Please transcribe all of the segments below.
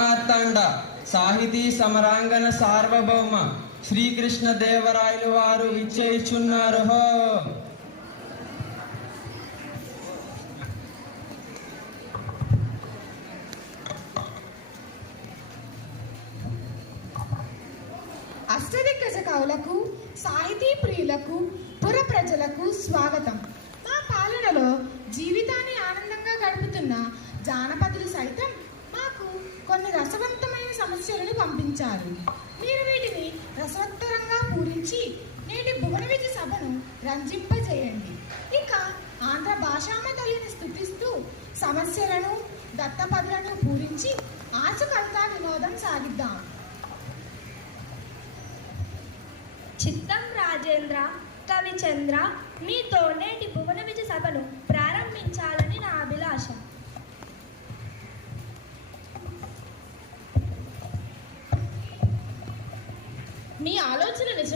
మార్తాండ సాహితీ సమరాంగణ సార్వభౌమ శ్రీకృష్ణ దేవరాయలు వారు ఇచ్చేయిచున్నారు హో! అష్టదిగ్గజ కవులకు సాహితీ ప్రియులకు పుర ప్రజలకు స్వాగతం. మా పాలనలో జీవితాన్ని ఆనందంగా గడుపుతున్న జానపదులు సైతం కొన్ని రసవంతమైన సమస్యలను పంపించారు. మీరు వీటిని రసవత్తరంగా పూరించి నేటి భువన విధి సభను రంజింపజేయండి. ఇక ఆంధ్ర భాషామ తల్లిని స్థుతిస్తూ సమస్యలను దత్తపదులను పూరించి ఆశ వినోదం సాగిద్దాం. చిత్తం రాజేంద్ర కవిచంద్ర మీతో నేటి భువన విధి సభను ప్రారంభించాలి.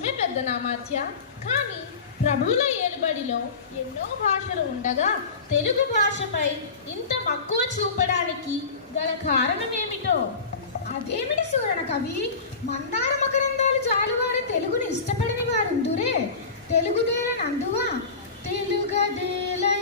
నిజమే పెద్ద నామాత్య కానీ ప్రభువుల ఏలుబడిలో ఎన్నో భాషలు ఉండగా తెలుగు భాషపై ఇంత మక్కువ చూపడానికి గల కారణమేమిటో? అదేమిటి సూరణ కవి? మందార మకరందాలు జాలువారి తెలుగుని ఇష్టపడని వారుందురే. తెలుగుదేల నందువా? తెలుగదేలయన్న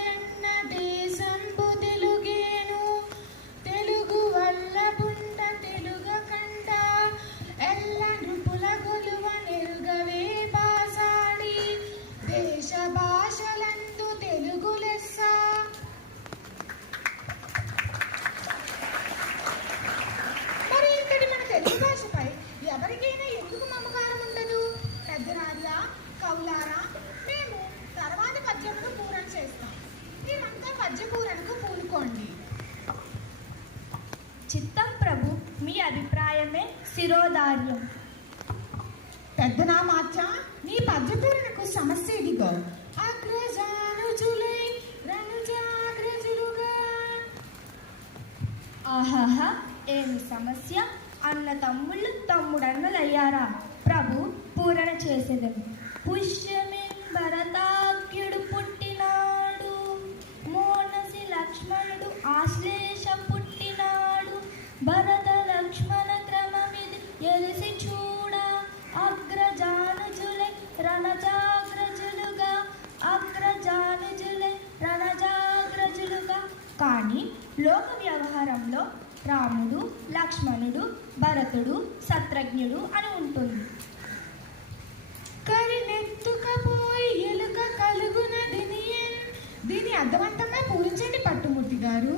చిత్తం ప్రభు మీ అభిప్రాయమే శిరోధార్యం. పెద్ద నామాచ నీ పూరణకు సమస్య ఇదిగో. అగ్రజానుజులై రనుజాగ్రజులుగా ఆహాహా ఏమి సమస్య? అన్న తమ్ముళ్ళు తమ్ముడన్నలయ్యారా? ప్రభు పూరణ చేసేదను పుష్యమిన్ భరతాఖ్యుడు పుట్టినాడు రాముడు లక్ష్మణుడు భరతుడు శత్రుఘ్నుడు అని ఉంటుంది. కరినెత్తుకపోయి ఎలుక కలుగున దినియన్ దీని అర్థవంతంగా పూరించండి పట్టుమూర్తి గారు.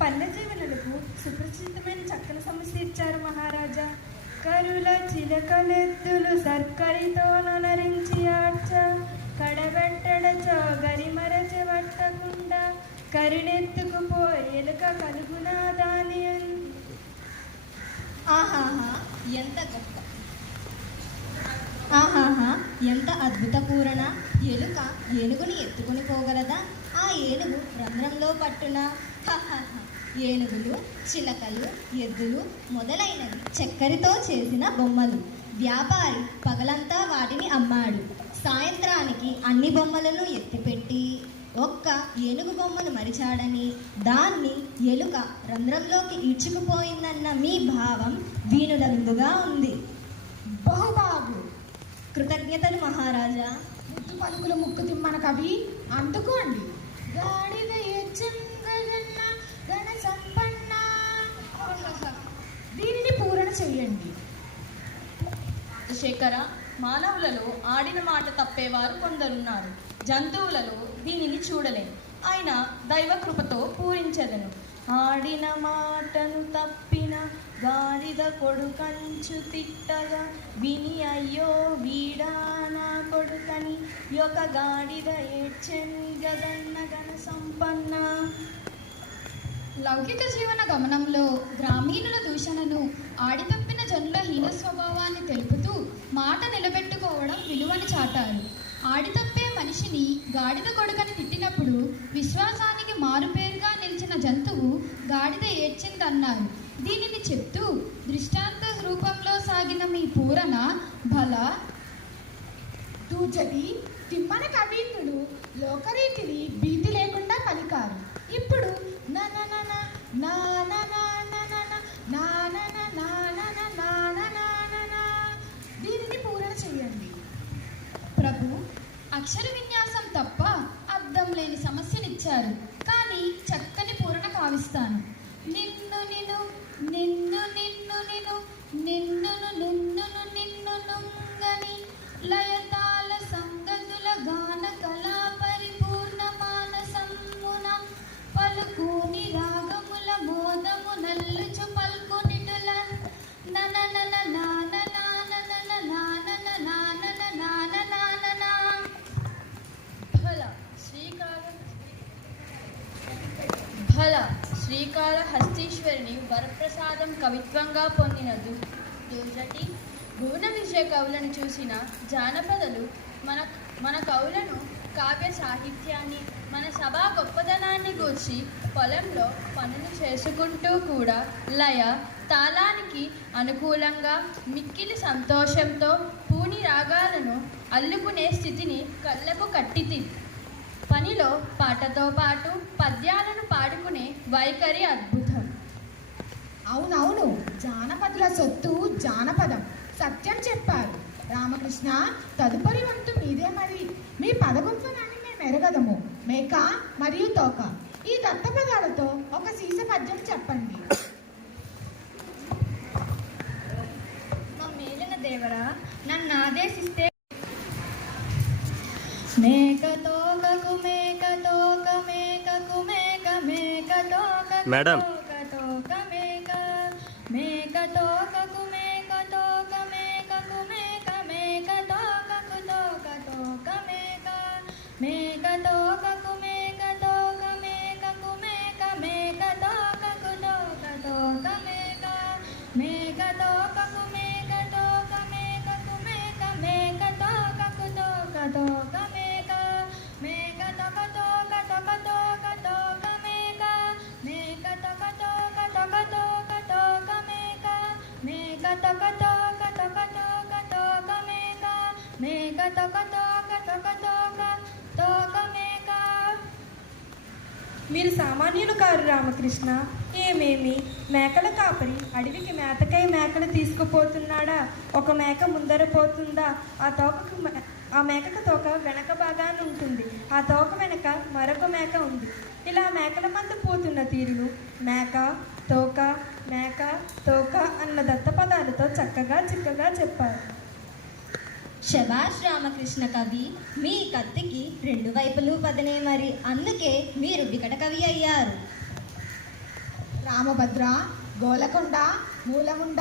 పల్లె జీవనులకు సుప్రసిద్ధమైన చక్కని సమస్య ఇచ్చారు మహారాజా. కరుల చిలకలెత్తులు సర్కరితో ననరించి ఆడ్చ కడబెట్టడచో గరిమరచ పట్టకుండా కరుణెత్తుకుపో ఎలుక కలుగునా దాని ఆహాహా ఎంత గొప్ప ఆహాహా ఎంత అద్భుత పూరణ ఎలుక ఏనుగుని ఎత్తుకుని పోగలదా? ఆ ఏనుగు రంధ్రంలో పట్టున? ఏనుగులు చిలకలు ఎద్దులు మొదలైనవి చక్కెరతో చేసిన బొమ్మలు. వ్యాపారి పగలంతా వాటిని అమ్మాడు. సాయంత్రానికి అన్ని బొమ్మలను ఎత్తిపెట్టి ఒక్క ఏనుగు బొమ్మను మరిచాడని దాన్ని ఎలుక రంధ్రంలోకి ఈడ్చుకుపోయిందన్న మీ భావం వీణులందుగా ఉంది. బహుబాగు కృతజ్ఞతలు మహారాజా. పలుకుల ముక్కు తిమ్మన కవి. అందుకోండి. గాడిద ఎచ్చంగగన్న గణ సంపన్న? దీనిని పూరణ చెయ్యండి. శేఖర మానవులలో ఆడిన మాట తప్పేవారు కొందరున్నారు. జంతువులలో దీనిని చూడలేం. ఆయన దైవ కృపతో ఆడిన మాటను తప్పిన గాడిద కొడుకంచు తిట్టగా విని అయ్యో వీడా నా కొడుకని యొక్క గాడిద ఏడ్చెన్ గదన్న గణ సంపన్న. లౌకిక జీవన గమనంలో గ్రామీణుల దూషణను ఆడితప్పిన జనుల హీన స్వభావాన్ని తెలుపుతూ మాట నిలబెట్టుకోవడం విలువని చాటారు. ఆడితప్పే మనిషిని గాడిద కొడుకని తిట్టినప్పుడు విశ్వాసానికి మారుపేరుగా జంతువు గాడిద ఏడ్చిందన్నారు దీనిని చెప్తూ దృష్టాంత రూపంలో సాగిన మీ పూరణ బల దూజది తిమ్మన కవీంద్రుడు లోకరీతిని భీతి లేకుండా పలికారు ఇప్పుడు దీనిని పూరణ చేయండి ప్రభు అక్షర విన్యాసం తప్ప అర్థం లేని సమస్యనిచ్చారు కానీ చక్క పూరణ కావిస్తాను నిన్ను నిన్ను నిన్ను నిన్ను నిన్ను నిన్నును నిన్నును నిన్ను నుంగని లయతాల బాగా పొందినదు దు- భువన విజయ కవులను చూసిన జానపదలు మన మన కవులను కావ్య సాహిత్యాన్ని మన సభా గొప్పదనాన్ని గూర్చి పొలంలో పనులు చేసుకుంటూ కూడా లయ తాళానికి అనుకూలంగా మిక్కిలి సంతోషంతో పూని రాగాలను అల్లుకునే స్థితిని కళ్ళకు కట్టితి. పనిలో పాటతో పాటు పద్యాలను పాడుకునే వైఖరి అద్భుతం. సొత్తు జానపదం. సత్యం చెప్పారు. రామకృష్ణ తదుపరి వంతు మీదే మరి. మీ పదగొప్పనాన్ని మేము ఎరగదము. మేక మరియు తోక. ఈ దత్తపదాలతో ఒక సీస పద్యం చెప్పండి. మా మేలిన దేవరా నన్ను ఆదేశిస్తే. మేకతోకకు మేకతోక మేకకు మేక మేకతోక మేడం. తోక మేక. మేకతోకకు మీరు సామాన్యులు కారు రామకృష్ణ. ఏమేమి? మేకల కాపరి. అడవికి మేతకై మేకలు తీసుకుపోతున్నాడా? ఒక మేక ముందర పోతుందా? ఆ తోకకు ఆ మేకకు తోక వెనక భాగాన్ని ఉంటుంది. ఆ తోక వెనక మరొక మేక ఉంది. ఇలా మేకల మంద పోతున్న తీరును మేక తోక మేక తోక అన్న దత్త పదాలతో చక్కగా చిక్కగా చెప్పారు. శభాష్ రామకృష్ణ కవి మీ కత్తికి రెండు వైపులు పదనే మరి. అందుకే మీరు వికట కవి అయ్యారు. రామభద్ర గోలకొండ మూలముండ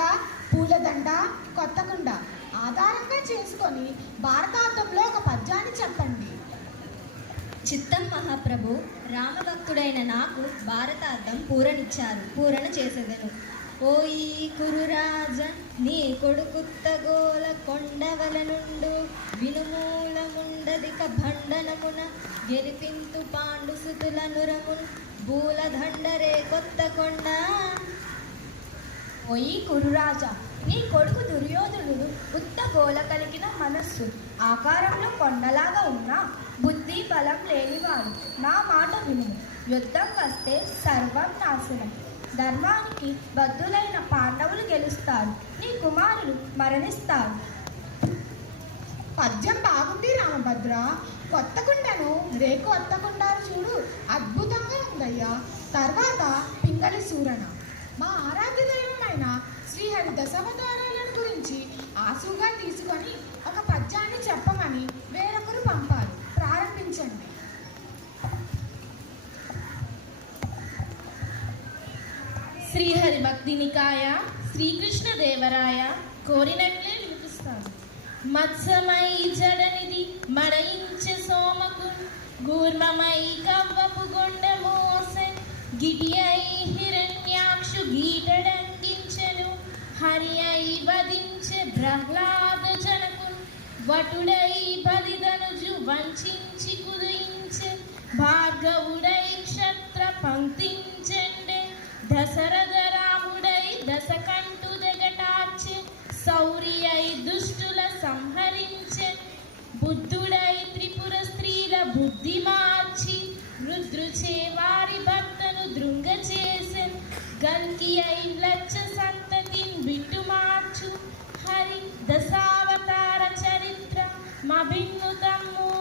పూలదండ కొత్తకుండ ఆధారంగా చేసుకొని భారతార్థంలో ఒక పద్యాన్ని చెప్పండి. చిత్తం మహాప్రభు రామభక్తుడైన నాకు భారతార్థం పూరణిచ్చారు. పూరణ చేసేదను. ఓయి కురురాజ నీ కొడుకుత్తగోల కొండవల నుండు వినుమూలముండదిక భండనమున గెలిపింతు పాండు సుతుల నురమున్ భూలదండరే కొత్త కొండ. ఓయి కురురాజ నీ కొడుకు దుర్యోధనుడు ఉత్త గోల కలిగిన మనస్సు ఆకారంలో కొండలాగా ఉన్న బుద్ధి బలం లేనివాడు. నా మాట విను. యుద్ధం వస్తే సర్వం నాశనం. ధర్మానికి బద్దులైన పాండవులు గెలుస్తారు. నీ కుమారులు మరణిస్తారు. పద్యం బాగుంది రామభద్ర. కొత్తకుండను రేకు అత్తకుండారు చూడు. అద్భుతంగా ఉందయ్యా. తర్వాత పింగళి సూరణ మా ఆరాధ్య దైవమైన శ్రీహరి దశావతారాలను గురించి ఆసుగా తీసుకొని ఒక పద్యాన్ని చెప్పమని వేరొకరు పంపారు. ప్రారంభించండి. శ్రీహరి భక్తి నికాయ శ్రీకృష్ణ దేవరాయ కోరినట్లే వినిపిస్తాను మత్సమై జడనిది మడయించే సోమకు గూర్మమై కవ్వపు గుండ మోసెన్ గిటి అయి హిరణ్యాక్షు గీటడంకించెను హరి అయి వధించే ప్రహ్లాద జనకు వటుడై బలిదనుజు వంచించి కుదించే భార్గవుడై క్షత్ర పంక్తి దశరథ రాముడై దశకంఠు దెగటార్చె సౌరి అయి దుష్టుల సంహరించె బుద్ధుడై త్రిపుర స్త్రీల బుద్ధి మార్చి రుద్రుచే వారి భక్తను దృంగ చేసెన్ గల్కి అయి లచ్చ సంతతిన్ బిట్టు మార్చు. హరి దశావతార చరిత్ర మభిన్నుతమ్ము.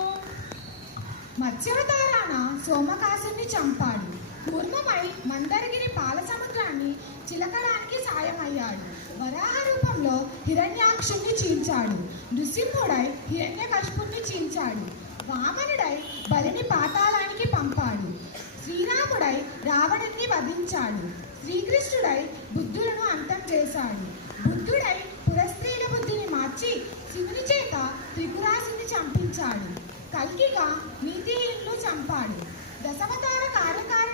మత్స్యవతారాన సోమకాసుని చంపాడు. కూర్మమై మందరగిరి పాల సముద్రాన్ని చిలకడానికి సాయమయ్యాడు. వరాహ రూపంలో హిరణ్యాక్షుణ్ణి చీల్చాడు. నృసింహుడై హిరణ్యకశిపుణ్ణి చీల్చాడు. వామనుడై బలిని పాతాళానికి పంపాడు. శ్రీరాముడై రావణుణ్ణి వధించాడు. శ్రీకృష్ణుడై బుద్ధులను అంతం చేశాడు. బుద్ధుడై పురస్త్రీల బుద్ధిని మార్చి శివుని చేత త్రిపురాసుని చంపించాడు. కల్కిగా నీతిహీనులు చంపాడు. దశవతార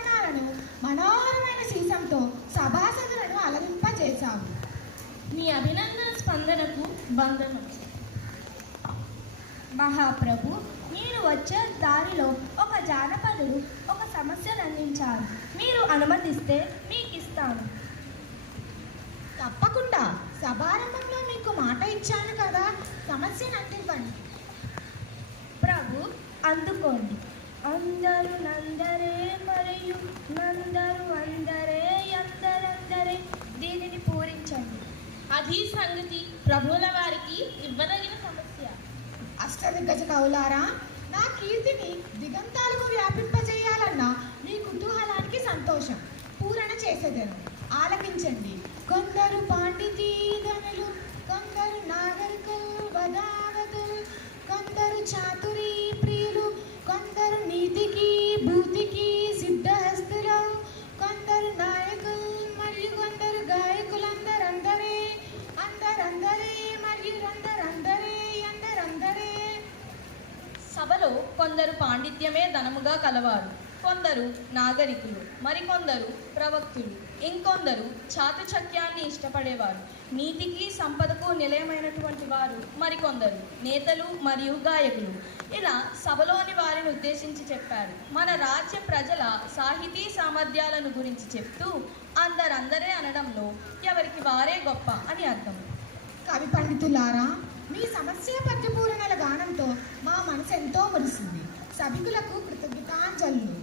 కార్యకారణాలను మనోహరమైన సీసంతో సభాసదులను అలరింపజేశావు మీ అభినందన స్పందనకు బంధనం మహాప్రభు మీరు వచ్చే దారిలో ఒక జానపదుడు ఒక సమస్యను అందించారు మీరు అనుమతిస్తే మీకు ఇస్తాను తప్పకుండా. సభారంభంలో మీకు మాట ఇచ్చాను కదా. సమస్యను అందివ్వండి ప్రభు అందుకోండి. అందరు నందరే మరియు నందరు అందరే అందరందరే దీనిని పూరించండి. అది సంగతి ప్రభువుల వారికి ఇవ్వదగిన సమస్య. అష్టదిగ్గజ కవులారా నా కీర్తిని దిగంతాలకు వ్యాపింపజేయాలన్న మీ కుతూహలానికి సంతోషం. పూరణ చేసేదను. ఆలకించండి. కొందరు పాండితీ గనులు కొందరు నాగరికులు వదావతులు కొందరు చాతురీ ప్రియులు కొందరు నీతికి భూతికి సిద్ధహస్తులు. కొందరు నాయకులు మరియు కొందరు గాయకులందరందరే అందరందరే మరియు అందరందరే అందరందరే. సభలో కొందరు పాండిత్యమే ధనముగా కలవారు. కొందరు నాగరికులు మరికొందరు ప్రవక్తులు. ఇంకొందరు చాతుచక్యాన్ని ఇష్టపడేవారు. నీతికి సంపదకు నిలయమైనటువంటి వారు మరికొందరు. నేతలు మరియు గాయకులు. ఇలా సభలోని వారిని ఉద్దేశించి చెప్పారు. మన రాజ్య ప్రజల సాహితీ సామర్థ్యాలను గురించి చెప్తూ అందరందరే అనడంలో ఎవరికి వారే గొప్ప అని అర్థం. కవి పండితులారా మీ సమస్య పద్యపూరణల గానంతో మా మనసు ఎంతో మురిసింది. సభికులకు కృతజ్ఞతాంజలు